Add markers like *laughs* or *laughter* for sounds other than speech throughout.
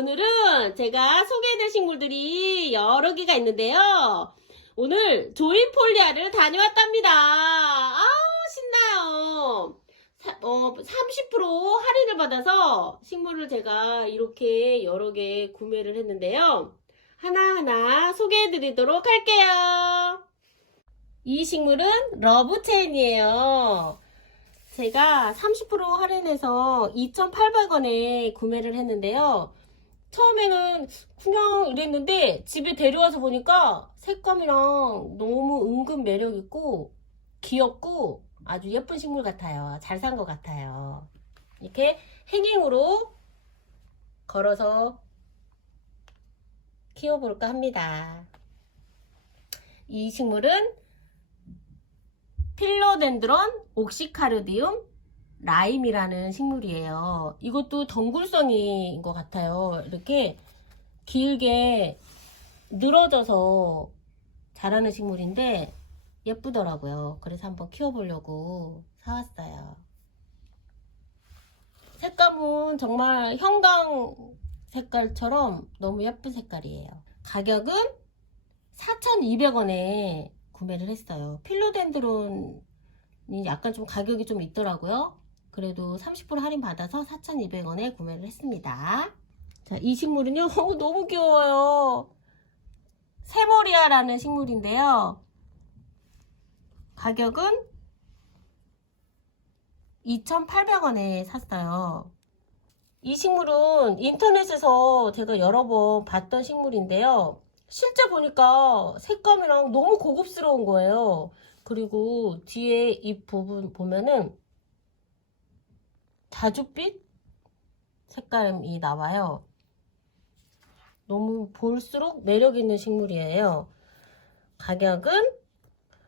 오늘은 제가 소개해드릴 식물들이 여러 개가 있는데요. 오늘 조이폴리아를 다녀왔답니다. 아우, 신나요. 사, 어, 30% 할인을 받아서 식물을 제가 이렇게 여러 개 구매를 했는데요. 하나하나 소개해드리도록 할게요. 이 식물은 러브체인이에요. 제가 30% 할인해서 2,800원에 구매를 했는데요. 처음에는 그냥 이랬는데 집에 데려와서 보니까 색감이랑 너무 은근 매력있고 귀엽고 아주 예쁜 식물 같아요. 잘 산 것 같아요. 이렇게 행잉으로 걸어서 키워볼까 합니다. 이 식물은 필로덴드론 옥시카르디움 라임이라는 식물이에요. 이것도 덩굴성이인 것 같아요. 이렇게 길게 늘어져서 자라는 식물인데 예쁘더라고요. 그래서 한번 키워보려고 사왔어요. 색감은 정말 형광 색깔처럼 너무 예쁜 색깔이에요. 가격은 4,200원에 구매를 했어요. 필로덴드론이 약간 좀 가격이 좀 있더라고요. 그래도 30% 할인 받아서 4,200원에 구매를 했습니다. 자, 이 식물은요, *laughs* 어우, 너무 귀여워요. 세모리아라는 식물인데요. 가격은 2,800원에 샀어요. 이 식물은 인터넷에서 제가 여러 번 봤던 식물인데요. 실제 보니까 색감이랑 너무 고급스러운 거예요. 그리고 뒤에 잎 부분 보면은 자줏빛 색감이 나와요. 너무 볼수록 매력 있는 식물이에요. 가격은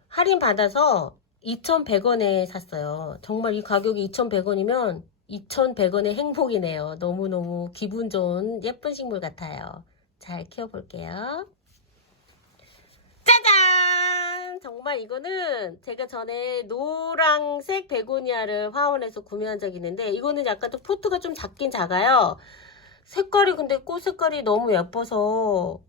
할인 받아서 2,100원에 샀어요. 정말 이 가격이 2,100원이면 2,100원의 행복이네요. 너무너무 기분 좋은 예쁜 식물 같아요. 잘 키워볼게요. 짜잔! 정말 이거는 제가 전에 노랑색 베고니아를 화원에서 구매한 적이 있는데 이거는 약간 또 포트가 좀 작긴 작아요. 색깔이 근데 꽃 색깔이 너무 예뻐서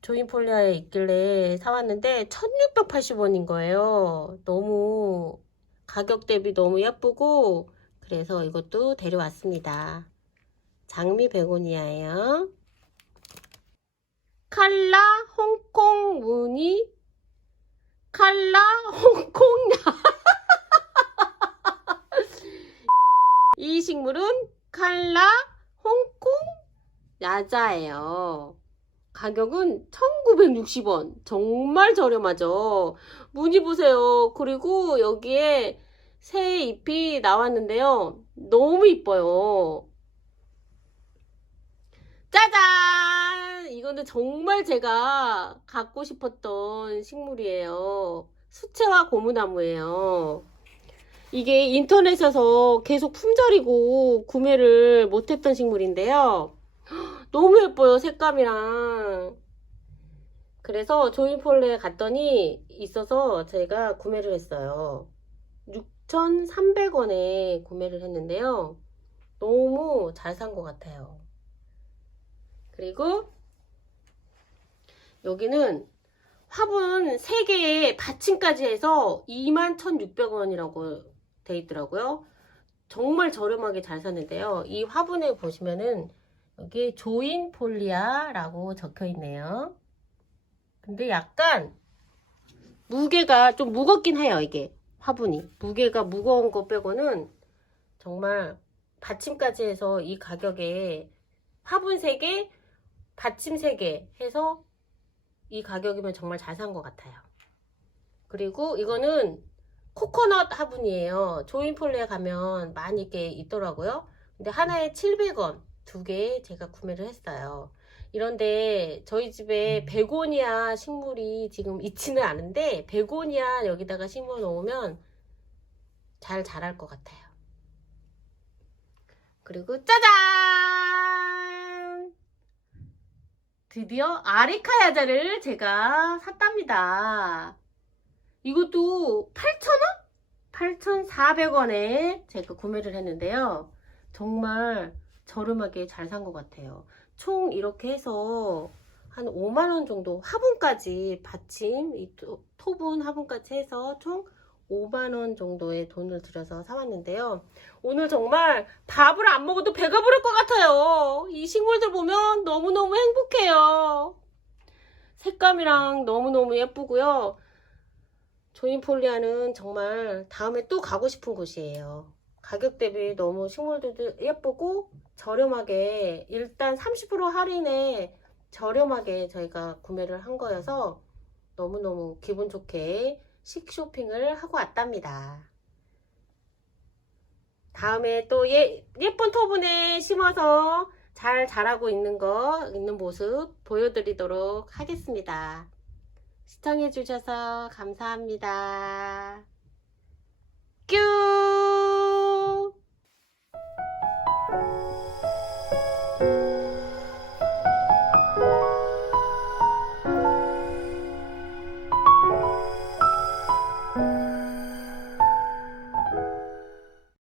조인폴리아에 있길래 사왔는데 1680원인 거예요. 너무 가격 대비 너무 예쁘고 그래서 이것도 데려왔습니다. 장미 베고니아예요. 칼라 홍콩 무늬 칼라 홍콩 *laughs* 이 식물은 칼라 홍콩 야자예요. 가격은 1960원. 정말 저렴하죠. 무늬 보세요. 그리고 여기에 새 잎이 나왔는데요. 너무 이뻐요. 짜잔! 이거는 정말 제가 갖고 싶었던 식물이에요. 수채화 고무나무예요. 이게 인터넷에서 계속 품절이고 구매를 못했던 식물인데요. *gasps* 너무 예뻐요, 색감이랑. 그래서 조인폴레에 갔더니 있어서 제가 구매를 했어요. 6,300원에 구매를 했는데요. 너무 잘 산 것 같아요. 그리고 여기는 화분 3개에 받침까지 해서 21,600원이라고 돼 있더라고요. 정말 저렴하게 잘 샀는데요. 이 화분에 보시면은 여기 조인 폴리아라고 적혀 있네요. 근데 약간 무게가 좀 무겁긴 해요, 이게. 화분이. 무게가 무거운 거 빼고는 정말 받침까지 해서 이 가격에 화분 3개, 받침 3개 해서 이 가격이면 정말 잘 산 것 같아요. 그리고 이거는 코코넛 화분이에요. 조인폴리에 가면 많이 이렇게 있더라고요. 근데 하나에 700원 두 개 제가 구매를 했어요. 이런데 저희 집에 베고니아 식물이 지금 있지는 않은데 베고니아 여기다가 심어 놓으면 잘 자랄 것 같아요. 그리고 짜잔! 드디어 아리카 야자를 제가 샀답니다. 이것도 8,000원? 8,400원에 제가 구매를 했는데요. 정말 저렴하게 잘 산 것 같아요. 총 이렇게 해서 한 5만원 정도 화분까지 받침, 이 토- 토분 화분까지 해서 총 5만원 정도의 돈을 들여서 사왔는데요. 오늘 정말 밥을 안 먹어도 배가 부를 것 같아요. 이 식물들 보면 너무너무 행복해요. 색감이랑 너무너무 예쁘고요. 조인폴리아는 정말 다음에 또 가고 싶은 곳이에요. 가격 대비 너무 식물들도 예쁘고 저렴하게 일단 30% 할인에 저렴하게 저희가 구매를 한 거여서 너무너무 기분 좋게 식 쇼핑을 하고 왔답니다. 다음에 또 예, 예쁜 토분에 심어서 잘 자라고 있는 거, 있는 모습 보여드리도록 하겠습니다. 시청해주셔서 감사합니다. 뀨!